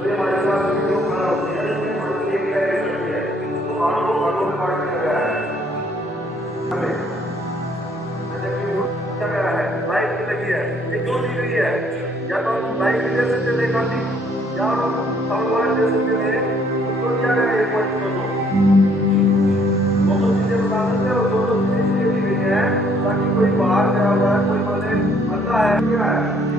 तो ये हमारे साथ जो खाना होती है इसमें थोड़ी सी क्या सकती है तो खानों को भागों में बांटने लगा है हमें जैसे कि वो क्या कह रहा है लाइट भी लगी है ये क्यों दी गई है या तो लाइट भी दे सकते थे काफी या तो साउंड वाले दे सकते थे उसको दिया गया है 1.2 दो चीजें बता सकते हो दो चीजें इसलिए दी गई है ताकि कोई बाहर गया हुआ है कोई माने बंदा है क्या है